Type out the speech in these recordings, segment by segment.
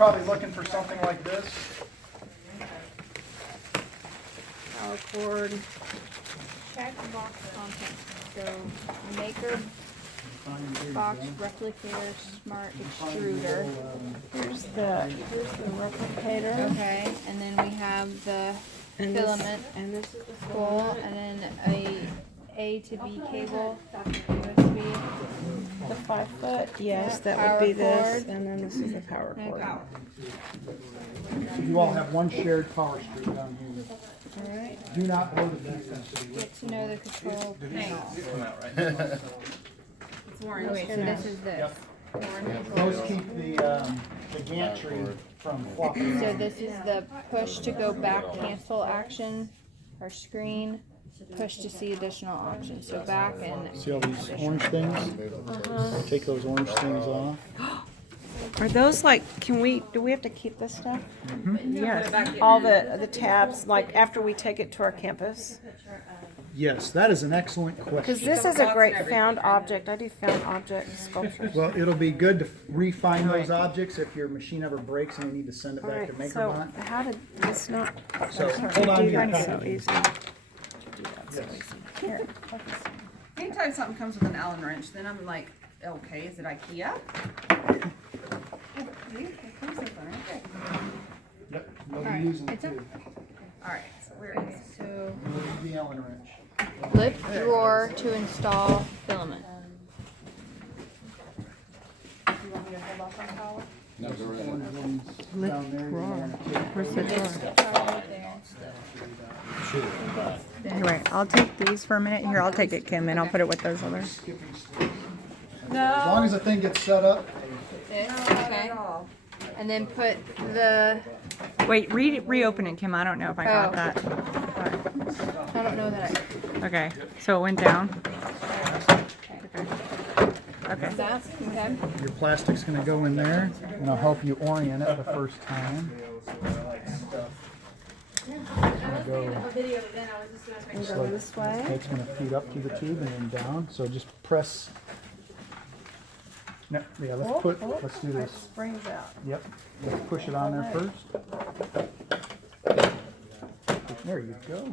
probably looking for something like this. Power cord. Check box content. So Makerbot Replicator Smart Extruder. Here's the replicator. Okay, and then we have the And filament and this is the spool, and then A to B cable, USB. The 5 foot. Yes, Yeah, that would be power this, cord. and then this is the power cord. Okay. So you all have one shared power stream down here. All right. Do not load the defense. Get to know the control panel. Orange. Okay, so this is this. Those keep the gantry from flopping. So this is the push to go back cancel action, or screen, push to see additional options. So back and See all these orange things? Take those orange things off. Are those like? Do we have to keep this stuff? Yes. All the tabs, like after we take it to our campus. Yes, that is an excellent Because question. this is a great found object. I do found object sculptures. Well, it'll be good to refine those objects if your machine ever breaks and you need to send it All back to right. So Makerbot. how did this not? So Sorry, hold on to do your that so packaging. easy. To do that so easy. Here, focus on. Anytime something comes with an Allen wrench, then I'm like, okay, is it IKEA? It comes with one, okay. Yep, we'll be Alright, using it it's up. too. All right, so where is it? so We'll use the Allen wrench. lift drawer to install filament. Down there, you wanna take Where's the drawer? Right there. Anyway, I'll take these for a minute. Here, I'll take it, Kim, and I'll put it with those others. skipping steps. As long as the thing gets set up, This, okay. And then put the, Wait, reopen it, Kim. I don't know if I got Oh. that. I don't know that Okay, so it went down. is that, okay? your plastic's gonna go in there, and I'll help you orient it the first time. And go this way. It's gonna feed up through the tube and then down, so just press. No, yeah, let's do this. Springs out. Yep, let's push it on there first. There you go.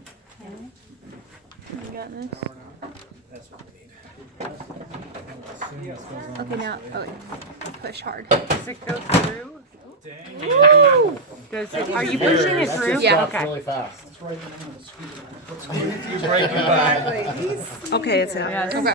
You got this? Okay, now, oh, wait. Push hard. Does it go through? Does it, are you pushing it through? Yeah. Okay. Really fast. It's right in the screw. Okay, it's out. Okay.